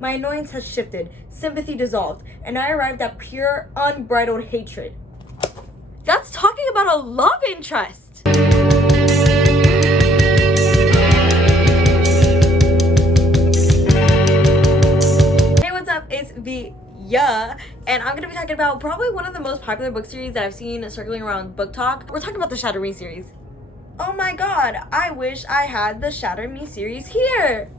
My annoyance has shifted, sympathy dissolved, and I arrived at pure, unbridled hatred. That's talking about a love interest! Hey, what's up? It's Via, and I'm gonna be talking about probably one of the most popular book series that I've seen circling around booktok. We're talking about the Shatter Me series. Oh my god, I wish I had the Shatter Me series here!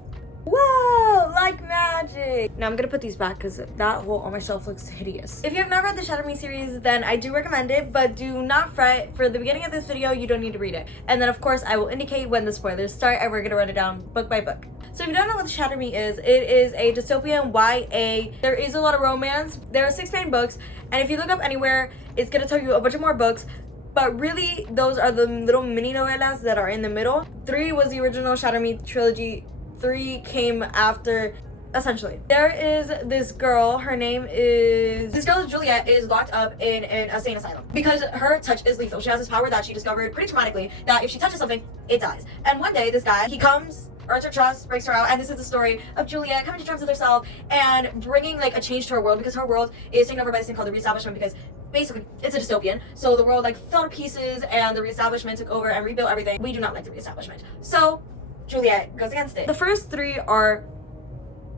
Whoa, like magic. Now I'm gonna put these back because that hole on my shelf looks hideous. If you have not read the Shatter Me series, then I do recommend it, but do not fret. For the beginning of this video, you don't need to read it. And then of course, I will indicate when the spoilers start and we're gonna run it down book by book. So if you don't know what the Shatter Me is, it is a dystopian YA. There is a lot of romance. There are 6 main books, and if you look up anywhere, it's gonna tell you a bunch of more books. But really, those are the little mini novelas that are in the middle. 3 was the original Shatter Me trilogy. 3 came after, essentially. There is this girl, this girl Juliet is locked up in an insane asylum because her touch is lethal. She has this power that she discovered pretty traumatically, that if she touches something, it dies. And one day this guy, he comes, earns her trust, breaks her out, and this is the story of Juliet coming to terms with herself and bringing like a change to her world, because her world is taken over by this thing called the reestablishment, because basically it's a dystopian. So the world like fell to pieces and the reestablishment took over and rebuilt everything. We do not like the reestablishment. So Juliet goes against it. The first 3 are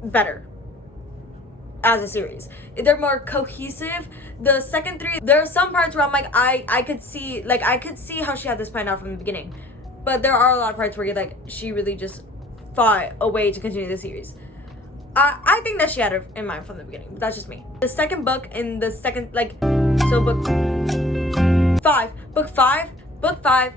better as a series. They're more cohesive. The second 3, there are some parts where I'm like, I could see how she had this planned out from the beginning. But there are a lot of parts where you're like, she really just fought a way to continue the series. I think that she had it in mind from the beginning, but that's just me. The second book in the second, book 5,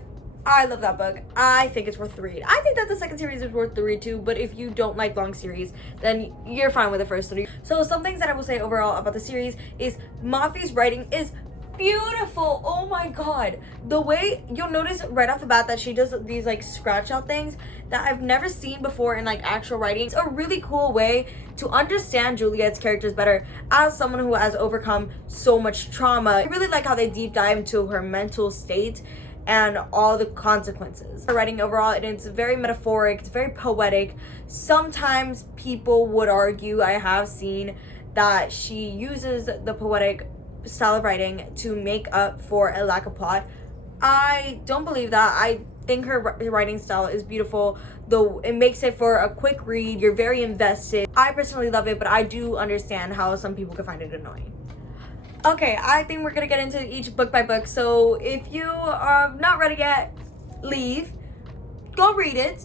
I love that book. I think it's worth the read. I think that the second series is worth the read too, but if you don't like long series, then you're fine with the first 3. So some things that I will say overall about the series is Mafi's writing is beautiful. Oh my god. The way you'll notice right off the bat that she does these like scratch out things that I've never seen before in like actual writing. It's a really cool way to understand Juliet's characters better as someone who has overcome so much trauma. I really like how they deep dive into her mental state and all the consequences. Her writing overall, it's very metaphoric, it's very poetic. Sometimes people would argue, I have seen, that she uses the poetic style of writing to make up for a lack of plot. I don't believe that. I think her writing style is beautiful, though it makes it for a quick read. You're very invested. I personally love it, but I do understand how some people could find it annoying. Okay, I think we're gonna get into each book by book. So if you are not ready yet, leave. Go read it.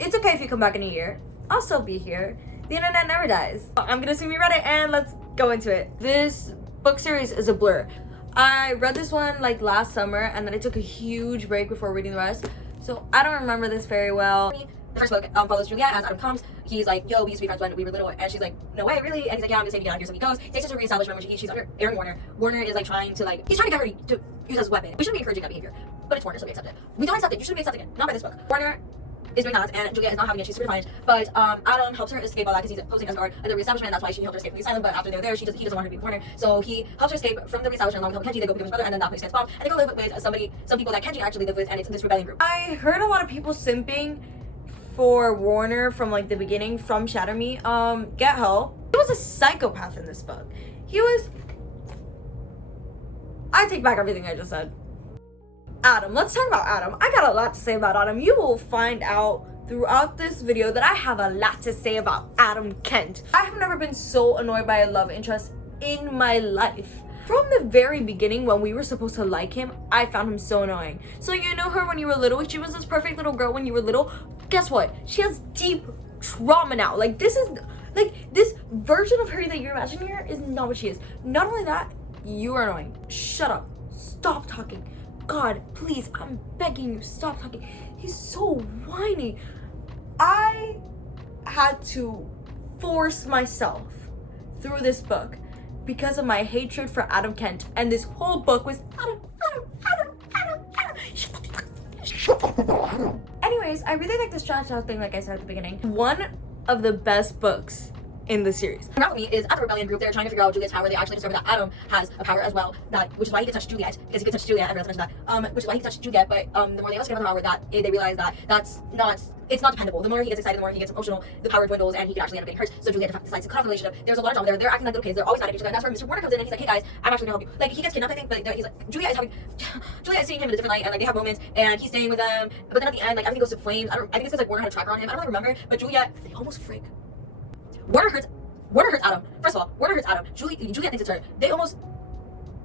It's okay if you come back in a year. I'll still be here. The internet never dies. I'm gonna assume you read it, and let's go into it. This book series is a blur. I read this one like last summer, and then I took a huge break before reading the rest. So I don't remember this very well. The first book follows Juliet as Adam comes. He's like, yo, we used to be friends when we were little. And she's like, no way, really? And he's like, yeah, I'm just saying, here. So he goes, takes her to the reestablishment, which she's under Aaron Warner. Warner is like he's trying to get her to use as a weapon. We shouldn't be encouraging that behavior, but it's Warner, so we accept it. We don't accept it. You shouldn't be accepting it. Not by this book. Warner is doing that, and Juliet is not having it. She's super defiant. But Adam helps her escape all that because he's posing as guard at the reestablishment. That's why she helped her escape from the asylum. But after they're there, he doesn't want her to be with Warner. So he helps her escape from the reestablishment along with Kenji. They go pick up his brother, and then that place gets bombed. And they go live with some people that Kenji actually live with, and it's this rebellion group. I heard a lot of people simping for Warner from like the beginning from Shatter Me. Get help. He was a psychopath in this book. I take back everything I just said. Adam, let's talk about Adam. I got a lot to say about Adam. You will find out throughout this video that I have a lot to say about Adam Kent. I have never been so annoyed by a love interest in my life. From the very beginning, when we were supposed to like him, I found him so annoying. So you know her when you were little? She was this perfect little girl when you were little. Guess what? She has deep trauma now. Like this version of her that you're imagining her is not what she is. Not only that, you are annoying. Shut up. Stop talking. God, please, I'm begging you, stop talking. He's so whiny. I had to force myself through this book because of my hatred for Adam Kent, and this whole book was Adam. Shut up. Anyways, I really like this trash out thing, like I said at the beginning. One of the best books in the series. Around with me is at the rebellion group. They're trying to figure out Juliet's power. They actually discover that Adam has a power as well, which is why he can touch Juliet, because he can touch Juliet. I forgot to mention that. Which is why he can touch Juliet. But the more they investigate about the power, that they realize that that's not it's not dependable. The more he gets excited, the more he gets emotional, the power dwindles, and he could actually end up getting hurt. So Juliet decides to cut off the relationship. There's a lot of drama there. They're acting like little kids. They're always mad at each other. And that's where Mr. Warner comes in and he's like, hey guys, I'm actually gonna help you. Like, he gets kidnapped, I think, but he's like, Juliet is seeing him in a different light, and like they have moments, and he's staying with them. But then at the end, like everything goes to flames. I think it's because like Warner had a tracker on him. I don't really remember, but Juliet, they almost freak. Warner hurts Adam. First of all, Warner hurts Adam. Juliet thinks it's her. They almost.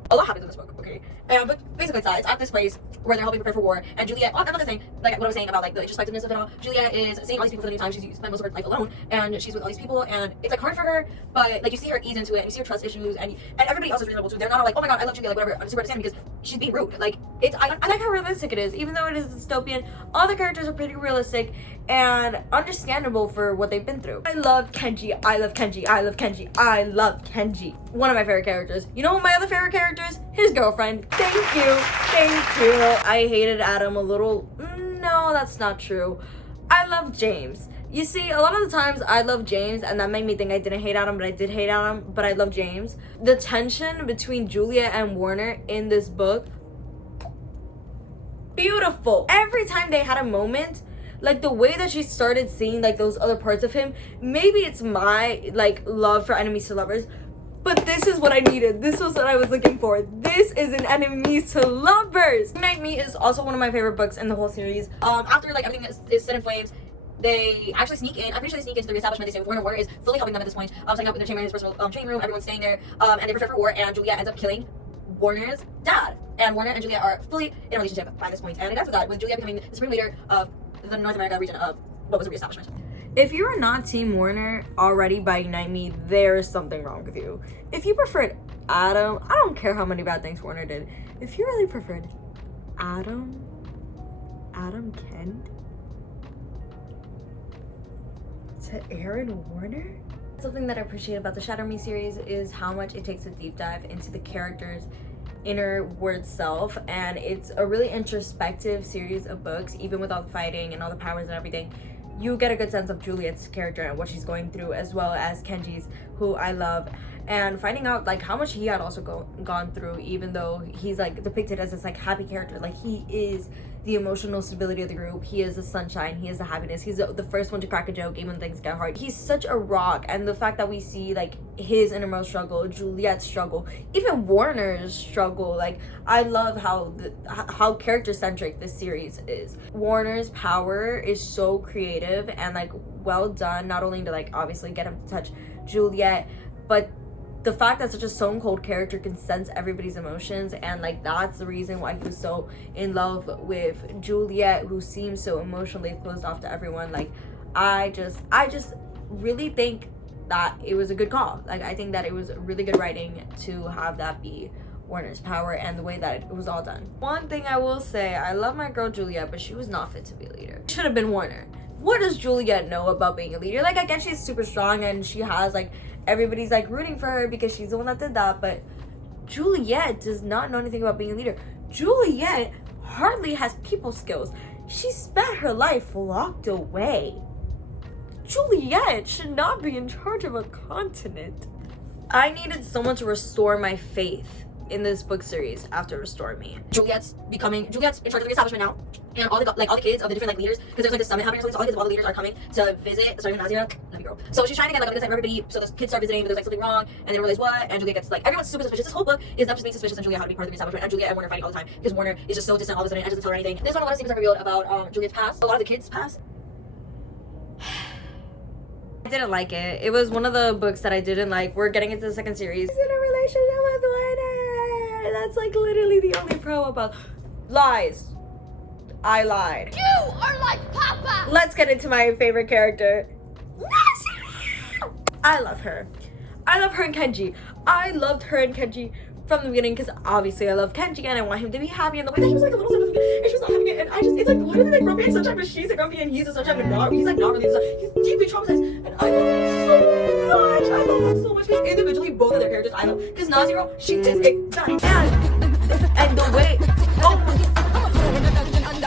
A lot happens in this book, okay? But basically it's at this place where they're helping prepare for war, and Juliet, another thing, like what I was saying about like the introspectiveness of it all, Juliet is seeing all these people for the new time. She's spent most of her life alone, and she's with all these people, and it's like hard for her, but like you see her ease into it, and you see her trust issues, and everybody else is reasonable too. They're not all like, oh my god, I love Juliet, like whatever, I'm super understanding because she's being rude. Like, I like how realistic it is, even though it is dystopian, all the characters are pretty realistic and understandable for what they've been through. I love Kenji, I love Kenji, I love Kenji, I love Kenji. One of my favorite characters. You know what my other favorite character is? His girlfriend. Thank you. I hated Adam a little. No, that's not true. I love James. You see, a lot of the times I love James, and that made me think I didn't hate Adam, but I did hate Adam, but I love James. The tension between Juliet and Warner in this book, beautiful. Every time they had a moment, like the way that she started seeing like those other parts of him, maybe it's my like love for enemies to lovers, but this is what I needed. This was what I was looking for. This is an enemies to lovers. Ignite Me is also one of my favorite books in the whole series. After like everything is set in flames, they actually sneak in. I'm pretty sure they sneak into the reestablishment. They say Warner. Warner is fully helping them at this point. Setting up in their chamber, in his personal training room. Everyone's staying there, and they prepare for war. And Juliet ends up killing Warner's dad. And Warner and Juliet are fully in a relationship by this point. And it ends with that, with Juliet becoming the supreme leader of the North America region of what was a reestablishment. If you are not Team Warner already by Ignite Me, there is something wrong with you. If you preferred Adam, I don't care how many bad things Warner did. If you really preferred Adam Kent to Aaron Warner? Something that I appreciate about the Shatter Me series is how much it takes a deep dive into the characters' inner word self, and it's a really introspective series of books. Even with all the fighting and all the powers and everything, you get a good sense of Juliet's character and what she's going through, as well as Kenji's, who I love, and finding out like how much he had also gone through, even though he's like depicted as this like happy character. Like, he is the emotional stability of the group. He is the sunshine. He is the happiness. He's the first one to crack a joke even when things get hard. He's such a rock, and the fact that we see like his innermost struggle, Juliet's struggle, even Warner's struggle. Like, I love how character centric this series is. Warner's power is so creative and like well done, not only to like obviously get him to touch Juliet, but the fact that such a stone cold character can sense everybody's emotions, and like that's the reason why he was so in love with Juliet, who seems so emotionally closed off to everyone. Like, I just really think that it was a good call. Like, I think that it was really good writing to have that be Warner's power and the way that it was all done. One thing I will say, I love my girl Juliet, but she was not fit to be a leader. Should have been Warner. What does Juliet know about being a leader? Like, again, she's super strong and she has like everybody's like rooting for her because she's the one that did that, but Juliet does not know anything about being a leader. Juliet hardly has people skills. She spent her life locked away. Juliet should not be in charge of a continent. I needed someone to restore my faith in this book series after Restore Me. Juliet's in charge of the establishment now, and all the kids of the different like leaders, because there's like this summit happening or something, so all the kids of all the leaders are coming to visit, starting with Nazira, love you girl. So she's trying to get like a good time for everybody, so the kids start visiting, but there's like something wrong, and they don't realize what, and Juliet gets like, everyone's super suspicious. This whole book is them just being suspicious, and Juliet how to be part of the establishment, and Juliet and Warner fighting all the time, because Warner is just so distant all of a sudden and doesn't tell her anything. This one, a lot of secrets are revealed about Juliet's past, a lot of the kids' past. I didn't like it. It was one of the books that I didn't like. We're getting into the second series. He's in a relationship with Warner. That's like literally the only pro about lies. I lied. You are like Papa. Let's get into my favorite character. I love her. I love her and Kenji. I loved her and Kenji from the beginning because obviously I love Kenji and I want him to be happy, and the way that he was like a little significant and she was not having it, and it's like literally like Grumpy and Sunshine, but she's a Grumpy and he's a Sunshine, but not, he's like not really he's deeply traumatized, and I love him so much. I love him so much because individually both of their characters I love, because Naziro, she is exotic, and the way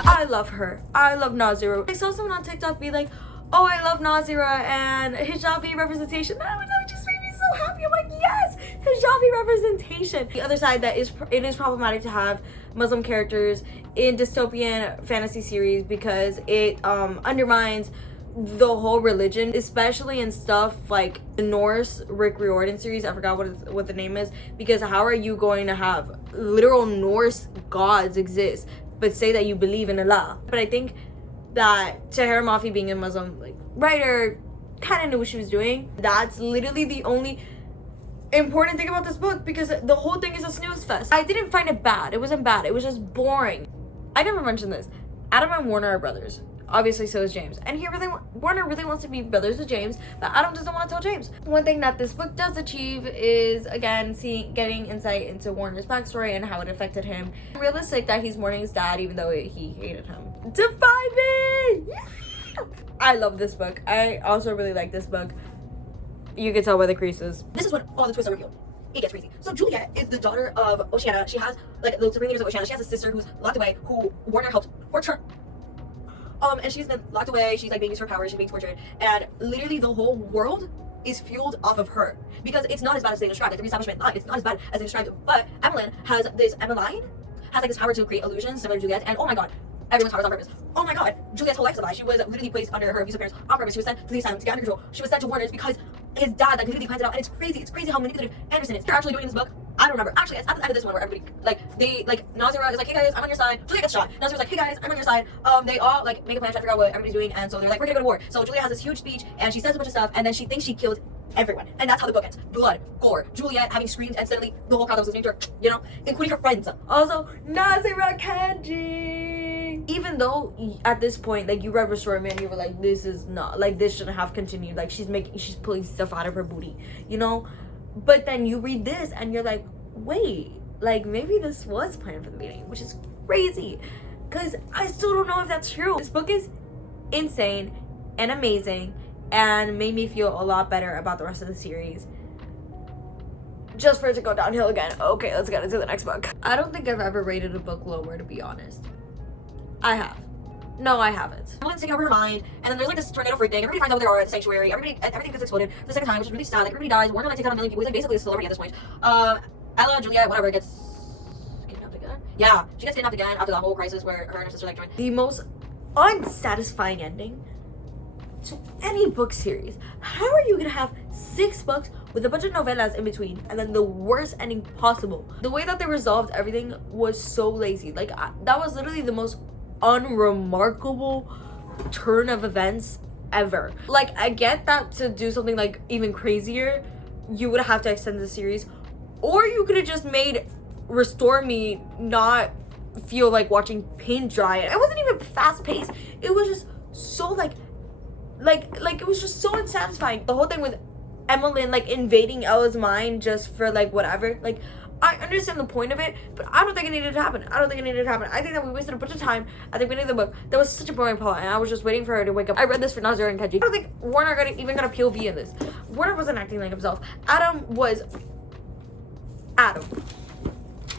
I love her. I love Naziro. I saw someone on TikTok be like, oh, I love Nazira and hijabi representation. That just made me so happy. I'm like, yes, Punjabi representation. The other side that it is problematic to have Muslim characters in dystopian fantasy series because it undermines the whole religion, especially in stuff like the Norse Rick Riordan series. I forgot what the name is, because how are you going to have literal Norse gods exist but say that you believe in Allah? But I think that Tahira Mafi, being a Muslim like writer, kind of knew what she was doing. That's literally the only important thing about this book, because the whole thing is a snooze fest. I didn't find it bad. It wasn't bad. It was just boring. I never mentioned this. Adam and Warner are brothers. Obviously, so is James. And Warner really wants to be brothers with James, but Adam doesn't want to tell James. One thing that this book does achieve is, again, getting insight into Warner's backstory and how it affected him. I'm realistic that he's mourning his dad, even though he hated him. Defy me! Yeah! I love this book. I also really like this book. You can tell by the creases. This is when all the twists are revealed. It gets crazy. So Juliet is the daughter of Oceana. She has, like, the ringleaders of Oceana. She has a sister who's locked away, who Warner helped torture. And she's been locked away. She's like being used for power. She's being tortured, and literally the whole world is fueled off of her, because it's not as bad as they described. Like the reestablishment line, it's not as bad as they described. But Emmeline has this power to create illusions similar to Juliet, and oh my god, everyone's power is on purpose. Oh my god, Juliet's whole life is a lie. She was literally placed under her abusive parents on purpose. She was sent to the asylum to get under control. She was sent to Warner's because his dad like literally planned it out, and it's crazy. It's crazy how manipulative Anderson is. They're actually doing this book. I don't remember. Actually, it's at the end of this one where everybody, Nazira is like, hey guys, I'm on your side. Julia gets shot. Nazira's like, hey guys, I'm on your side. They all like make a plan to figure out what everybody's doing, and so they're like, we're gonna go to war. So Julia has this huge speech, and she says a bunch of stuff, and then she thinks she killed everyone. And that's how the book ends. Blood, gore, Juliet having screamed, and suddenly the whole crowd that was listening to her, including her friends. Also, Nazira Kanji. Even though at this point, like, you read Restore Me and you were like, this is not, like, this shouldn't have continued. Like, she's pulling stuff out of her booty, But then you read this and you're like, wait, like, maybe this was planned from the beginning, which is crazy, because I still don't know if that's true. This book is insane and amazing and made me feel a lot better about the rest of the series, just for it to go downhill again. Okay, let's get into the next book. I don't think I've ever rated a book lower, to be honest. I have. No, I haven't. Emily's taking over her mind, and then there's like this tornado freak thing. Everybody finds out what they are at the sanctuary. Everything gets exploded for the second time, which is really sad. Like, everybody dies. Warner like takes out a million people. He's like basically a celebrity at this point. Ella, Juliet, whatever, gets kidnapped again. Yeah, she gets kidnapped again after that whole crisis where her and her sister like joined. The most unsatisfying ending to any book series. How are you gonna have 6 books with a bunch of novellas in between and then the worst ending possible? The way that they resolved everything was so lazy. Like, that was literally the most unremarkable turn of events ever. Like, I get that to do something like even crazier, you would have to extend the series, or you could have just made Restore Me not feel like watching paint dry. It wasn't even fast paced. It was just so like it was just so unsatisfying. The whole thing with Emmeline like invading Ella's mind just for like whatever. Like, I understand the point of it, but I don't think it needed to happen. I think that we wasted a bunch of time at the beginning of the book. That was such a boring plot, and I was just waiting for her to wake up. I read this for Nazir and Kenji. I don't think Warner even got a POV in this. Warner wasn't acting like himself. Adam.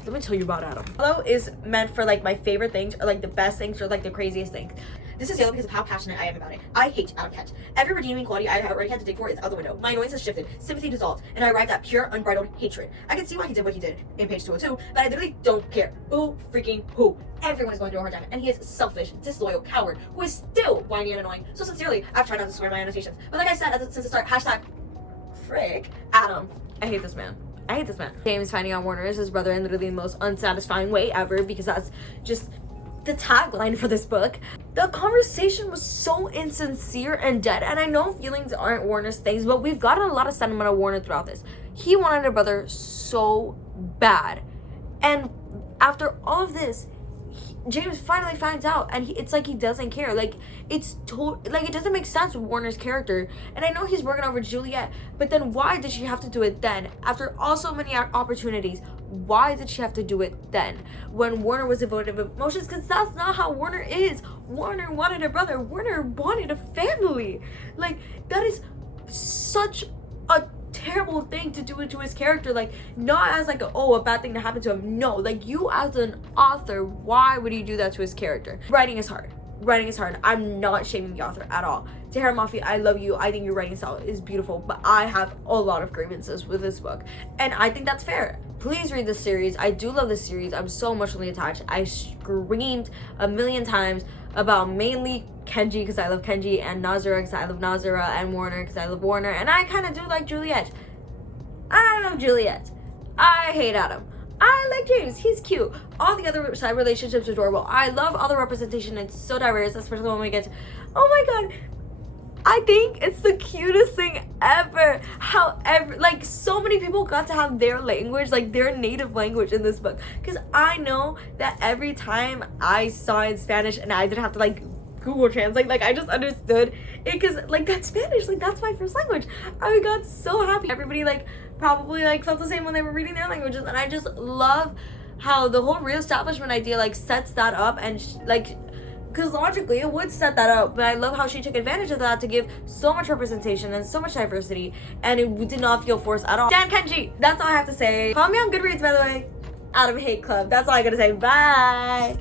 Let me tell you about Adam. Yellow is meant for like my favorite things, or like the best things, or like the craziest things. This is yellow because of how passionate I am about it. I hate Adam Kent. Every redeeming quality I already had to dig for is out the window. My annoyance has shifted, sympathy dissolved, and I arrived at pure, unbridled hatred. I can see why he did what he did in page 202, but I literally don't care. Who freaking who? Everyone is going through a hard time, and he is selfish, disloyal, coward, who is still whiny and annoying. So sincerely, I've tried not to swear my annotations. But like I said since the start, hashtag frick Adam. I hate this man. James finding out Warner is his brother in literally the most unsatisfying way ever, because that's just the tagline for this book. The conversation was so insincere and dead, and I know feelings aren't Warner's things, but we've gotten a lot of sentiment of Warner throughout this. He wanted a brother so bad, and after all of this, James finally finds out, and it's like he doesn't care. Like, it doesn't make sense with Warner's character. And I know he's working over Juliet, but then why did she have to do it then? After all so many opportunities, why did she have to do it then? When Warner was devoid of emotions? Because that's not how Warner is. Warner wanted a brother. Warner wanted a family. Like, that is such a terrible thing to do to his character. Like, not as like a bad thing to happen to him. No, like, you as an author, why would you do that to his character? Writing is hard. writing is hard. I'm not shaming the author at all. Tahara Mafi, I love you. I think your writing style is beautiful, but I have a lot of grievances with this book, and I think that's fair. Please read this series. I do love this series. I'm so emotionally attached. I screamed a million times about mainly Kenji because I love Kenji, and Nazura because I love Nazura, and Warner because I love Warner, and I kind of do like Juliet. I love Juliet. I hate Adam. I like James. He's cute. All the other side relationships are adorable. I love all the representation. It's so diverse, especially when we get to, oh my god, I think it's the cutest thing ever. However, like, so many people got to have their language, like their native language in this book. Because I know that every time I saw it in Spanish and I didn't have to like Google Translate, like I just understood it because like that's Spanish, like that's my first language. I got so happy. Everybody like probably like felt the same when they were reading their languages, and I just love how the whole reestablishment idea like sets that up, and like, because logically it would set that up, but I love how she took advantage of that to give so much representation and so much diversity, and it did not feel forced at all. Dan Kenji, that's all I have to say. Follow me on Goodreads, by the way. Adam Hate Club. That's all I gotta say. Bye.